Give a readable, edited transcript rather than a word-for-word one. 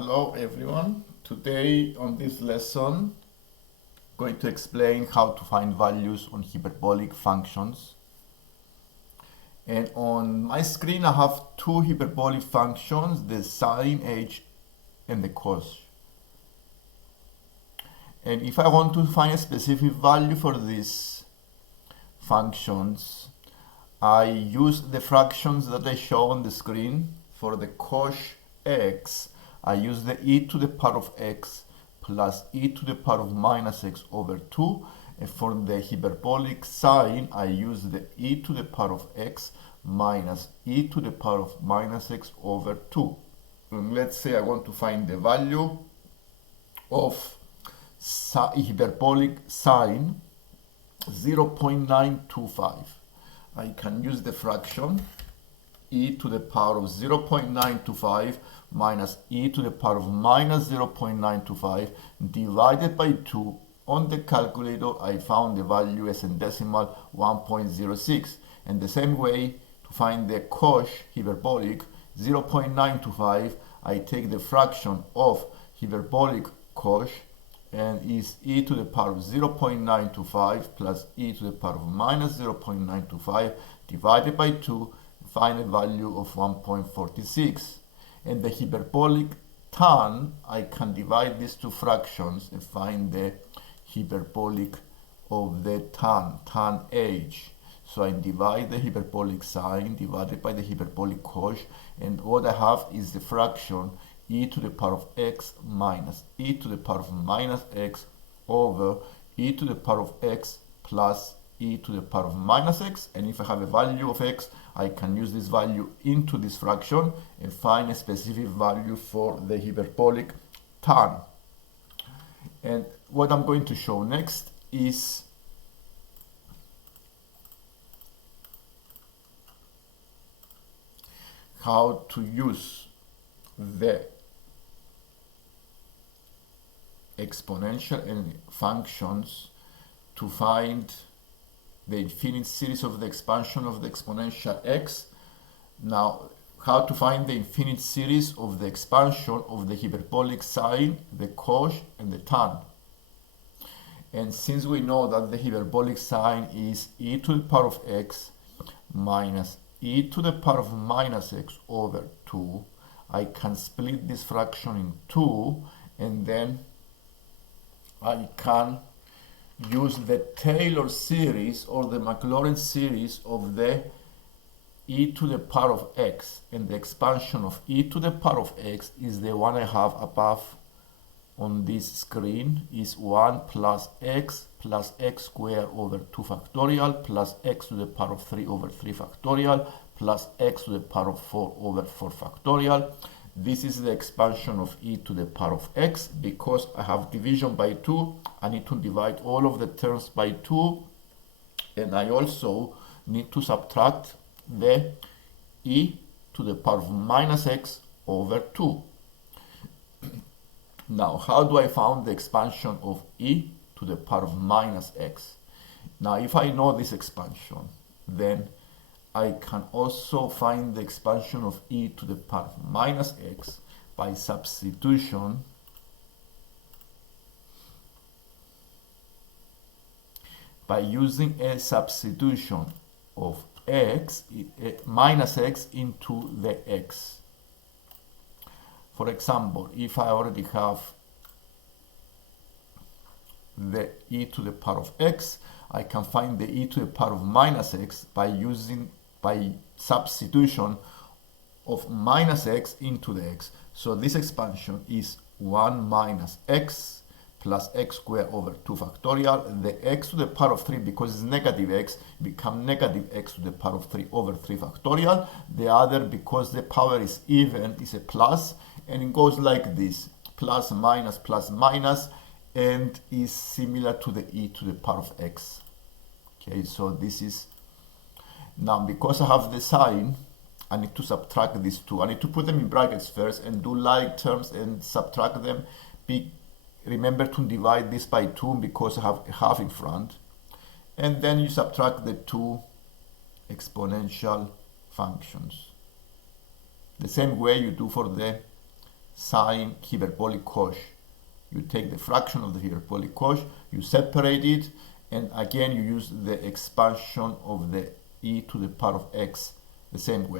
Hello everyone. Today on this lesson, I'm going to explain how to find values on hyperbolic functions. And on my screen I have two hyperbolic functions, the sine h and the cos. And if I want to find a specific value for these functions, I use the fractions that I show on the screen. For the cos x, I use the e to the power of x plus e to the power of minus x over 2. And for the hyperbolic sine, I use the e to the power of x minus e to the power of minus x over 2. And let's say I want to find the value of hyperbolic sine 0.925. I can use the fraction e to the power of 0.925 minus e to the power of minus 0.925 divided by 2. On the calculator, I found the value as in decimal 1.06. And the same way, to find the cos hyperbolic 0.925, I take the fraction of hyperbolic cos and is e to the power of 0.925 plus e to the power of minus 0.925 divided by 2, find a value of 1.46. And the hyperbolic tan, I can divide these two fractions and find the hyperbolic of the tan h. So I divide the hyperbolic sine divided by the hyperbolic cos, and what I have is the fraction e to the power of x minus e to the power of minus x over e to the power of x plus e to the power of minus x. And if I have a value of x, I can use this value into this fraction and find a specific value for the hyperbolic tan. And what I'm going to show next is how to use the exponential and functions to find the infinite series of the expansion of the exponential x. Now, how to find the infinite series of the expansion of the hyperbolic sine, the cos, and the tan. And since we know that the hyperbolic sine is e to the power of x minus e to the power of minus x over 2, I can split this fraction in 2, and then I can use the Taylor series or the Maclaurin series of the e to the power of x, and the expansion of e to the power of x is the one I have above on this screen, is 1 plus x squared over 2 factorial plus x to the power of 3 over 3 factorial plus x to the power of 4 over 4 factorial. This is the expansion of e to the power of x. Because I have division by 2, I need to divide all of the terms by 2, and I also need to subtract the e to the power of minus x over 2. Now, how do I find the expansion of e to the power of minus x? Now, if I know this expansion, then I can also find the expansion of e to the power of minus x by substitution by using a substitution of x minus x into the x. For example, if I already have the e to the power of x, I can find the e to the power of minus x by substitution of minus x into the x. So this expansion is 1 minus x plus x squared over 2 factorial. The x to the power of 3, because it's negative x, become negative x to the power of 3 over 3 factorial. The other, because the power is even, is a plus, and it goes like this, plus minus, and is similar to the e to the power of x. Okay, so this is, now because I have the sign, I need to subtract these two. I need to put them in brackets first and do like terms and subtract them. Remember to divide this by 2 because I have a half in front. And then you subtract the two exponential functions. The same way you do for the sine hyperbolic cosh. You take the fraction of the hyperbolic cosh, you separate it, and again you use the expansion of the e to the power of x the same way.